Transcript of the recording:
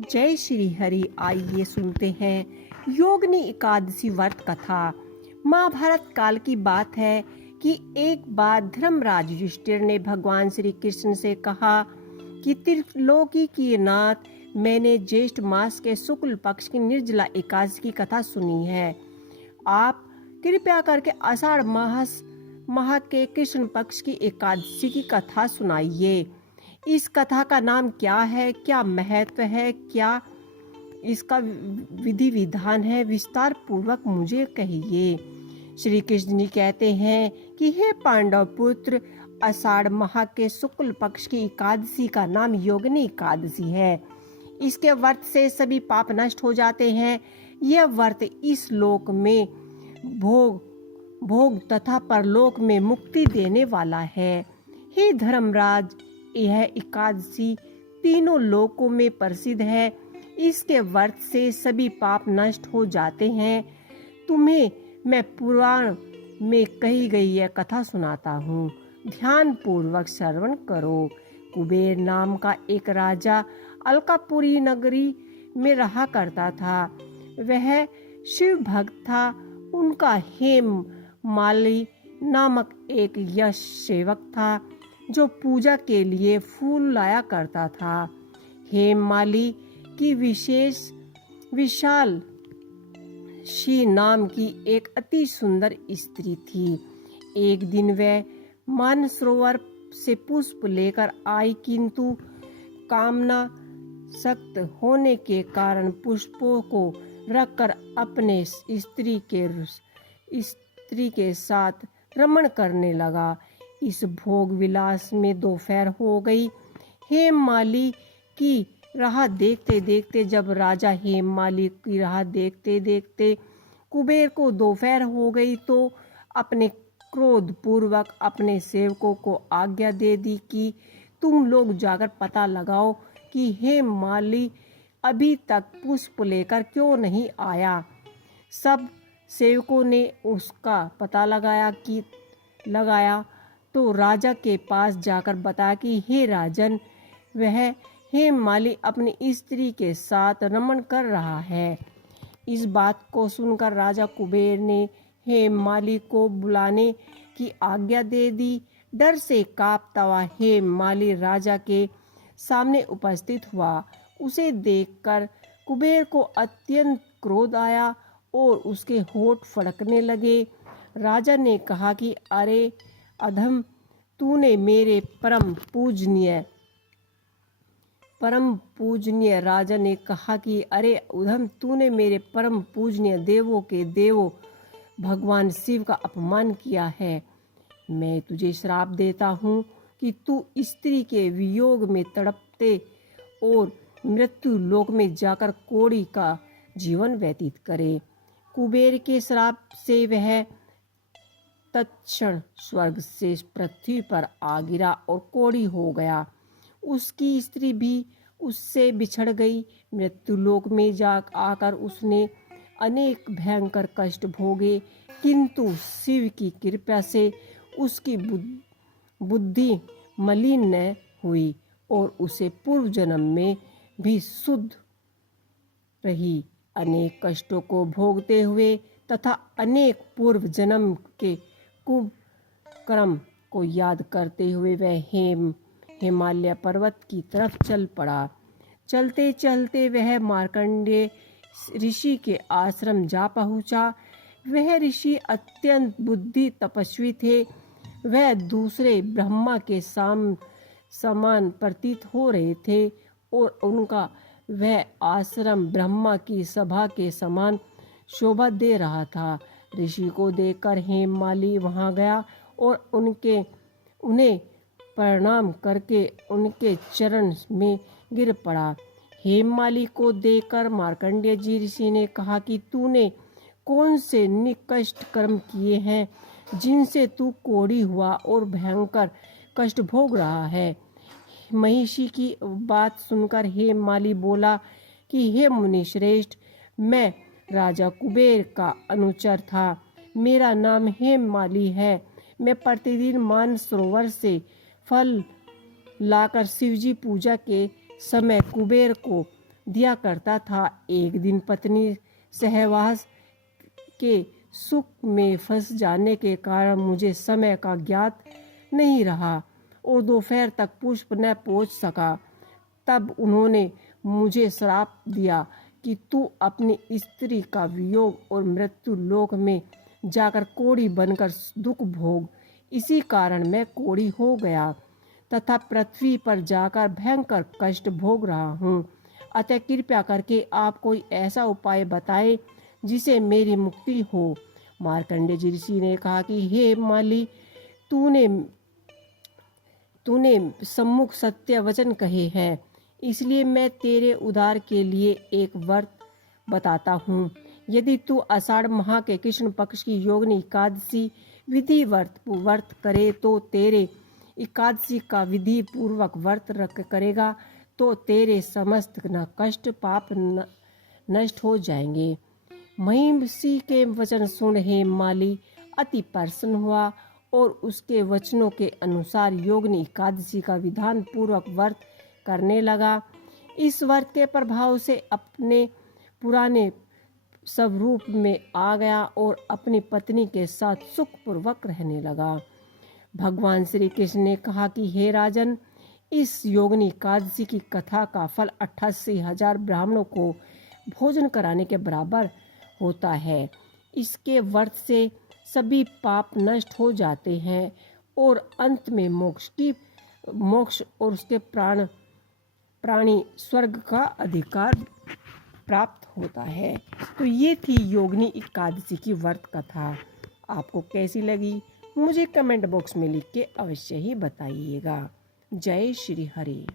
जय श्री हरि। आइए सुनते हैं योगिनी एकादशी व्रत कथा। महाभारत काल की बात है कि एक बार धर्मराज युधिष्ठिर ने भगवान श्री कृष्ण से कहा कि त्रिलोकी की नाथ, मैंने ज्येष्ठ मास के शुक्ल पक्ष की निर्जला एकादशी की कथा सुनी है। आप कृपया करके आषाढ़ माह के कृष्ण पक्ष की एकादशी की कथा सुनाइए। इस कथा का नाम क्या है, क्या महत्व है, क्या इसका विधि विधान है, विस्तार पूर्वक मुझे कहिए। श्री कृष्ण जी कहते हैं कि हे पांडव पुत्र, आषाढ़ माह के शुक्ल पक्ष की एकादशी का नाम योगिनी एकादशी है। इसके व्रत से सभी पाप नष्ट हो जाते हैं। यह व्रत इस लोक में भोग तथा परलोक में मुक्ति देने वाला है। हे धर्मराज, यह एकादशी तीनों लोकों में प्रसिद्ध है। इसके व्रत से सभी पाप नष्ट हो जाते हैं। तुम्हें मैं पुराण में कही गई यह कथा सुनाता हूँ, ध्यान पूर्वक श्रवण करो। कुबेर नाम का एक राजा अलकापुरी नगरी में रहा करता था। वह शिव भक्त था। उनका हेम माली नामक एक यश सेवक था जो पूजा के लिए फूल लाया करता था। हेममाली की विशाल शी नाम की एक अति सुंदर स्त्री थी। एक दिन वह मानसरोवर से पुष्प लेकर आई, किंतु कामना सख्त होने के कारण पुष्पों को रखकर अपने स्त्री के साथ रमण करने लगा। इस भोग विलास में दोपहर हो गई। हेममाली की राह देखते देखते जब राजा हेममाली की राह देखते देखते कुबेर को दोपहर हो गई, तो अपने क्रोध पूर्वक अपने सेवकों को आज्ञा दे दी कि तुम लोग जाकर पता लगाओ कि हेममाली अभी तक पुष्प लेकर क्यों नहीं आया। सब सेवकों ने उसका पता लगाया तो राजा के पास जाकर बताया कि हे राजन, वह हेममाली अपनी स्त्री के साथ रमण कर रहा है। इस बात को सुनकर राजा कुबेर ने हेममाली को बुलाने की आज्ञा दे दी। डर से कांपता हुआ हेममाली राजा के सामने उपस्थित हुआ। उसे देखकर कुबेर को अत्यंत क्रोध आया और उसके होठ फड़कने लगे। राजा ने कहा कि अरे अधम, तूने मेरे परम पूजनीय राजा ने कहा कि अरे उधम, तूने मेरे परम पूजनीय देवों के देव भगवान शिव का अपमान किया है। मैं तुझे श्राप देता हूँ कि तू स्त्री के वियोग में तड़पते और मृत्यु लोक में जाकर कोढ़ी का जीवन व्यतीत करे। कुबेर के श्राप से वह तत्क्षण स्वर्ग से पृथ्वी पर आ गिरा और कोढ़ी हो गया। उसकी स्त्री भी उससे बिछड़ गई। मृत्युलोक में आकर उसने अनेक भयंकर कष्ट भोगे, किंतु शिव की कृपा से उसकी बुद्धि मलिन न हुई और उसे पूर्व जन्म में भी शुद्ध रही। अनेक कष्टों को भोगते हुए तथा अनेक पूर्व जन्म के कुकर्म को याद करते हुए वह हिमालय पर्वत की तरफ चल पड़ा। चलते चलते वह मार्कंडेय ऋषि के आश्रम जा पहुंचा। वह ऋषि अत्यंत बुद्धि तपस्वी थे। वह दूसरे ब्रह्मा के समान प्रतीत हो रहे थे और उनका वह आश्रम ब्रह्मा की सभा के समान शोभा दे रहा था। ऋषि को देखकर हेममाली वहां गया और उन्हें प्रणाम करके उनके चरण में गिर पड़ा। हेममाली को देखकर मार्कंडेय जी ऋषि ने कहा कि तूने कौन से निकृष्ट कर्म किए हैं जिनसे तू कोढ़ी हुआ और भयंकर कष्ट भोग रहा है। महिषी की बात सुनकर हेममाली बोला कि हे मुनि श्रेष्ठ, मैं राजा कुबेर का अनुचर था। मेरा नाम हेममाली है। मैं प्रतिदिन मानसरोवर से फल लाकर शिवजी पूजा के समय कुबेर को दिया करता था। एक दिन पत्नी सहवास के सुख में फंस जाने के कारण मुझे समय का ज्ञात नहीं रहा और दोपहर तक पुष्प न पहुंच सका। तब उन्होंने मुझे श्राप दिया कि तू अपनी स्त्री का वियोग और मृत्यु लोक में जाकर कोढ़ी बनकर दुख भोग। इसी कारण मैं कोढ़ी हो गया तथा पृथ्वी पर जाकर भयंकर कष्ट भोग रहा हूँ। अतः कृपया करके आप कोई ऐसा उपाय बताएं जिसे मेरी मुक्ति हो। मार्कंडेय जी ऋषि ने कहा कि हे माली, तूने सम्मुख सत्य वचन कहे हैं, इसलिए मैं तेरे उद्धार के लिए एक व्रत बताता हूँ। यदि तू आषाढ़ माह के कृष्ण पक्ष की योगिनी एकादशी विधि व्रत करे तो तेरे एकादशी का विधि पूर्वक व्रत करेगा तो तेरे समस्त न कष्ट पाप नष्ट हो जाएंगे। महिषी के वचन सुन हे माली अति प्रसन्न हुआ और उसके वचनों के अनुसार योगिनी एकादशी का विधान पूर्वक व्रत करने लगा। इस व्रत के प्रभाव से अपने पुराने स्वरूप में आ गया और अपनी पत्नी के साथ सुखपूर्वक रहने लगा। भगवान श्री कृष्ण ने कहा कि हे राजन, इस योगिनी एकादशी की कथा का फल 88,000 ब्राह्मणों को भोजन कराने के बराबर होता है। इसके व्रत से सभी पाप नष्ट हो जाते हैं और अंत में मोक्ष और उसके प्राणी स्वर्ग का अधिकार प्राप्त होता है। तो ये थी योगिनी एकादशी की व्रत कथा। आपको कैसी लगी मुझे कमेंट बॉक्स में लिख के अवश्य ही बताइएगा। जय श्री हरि।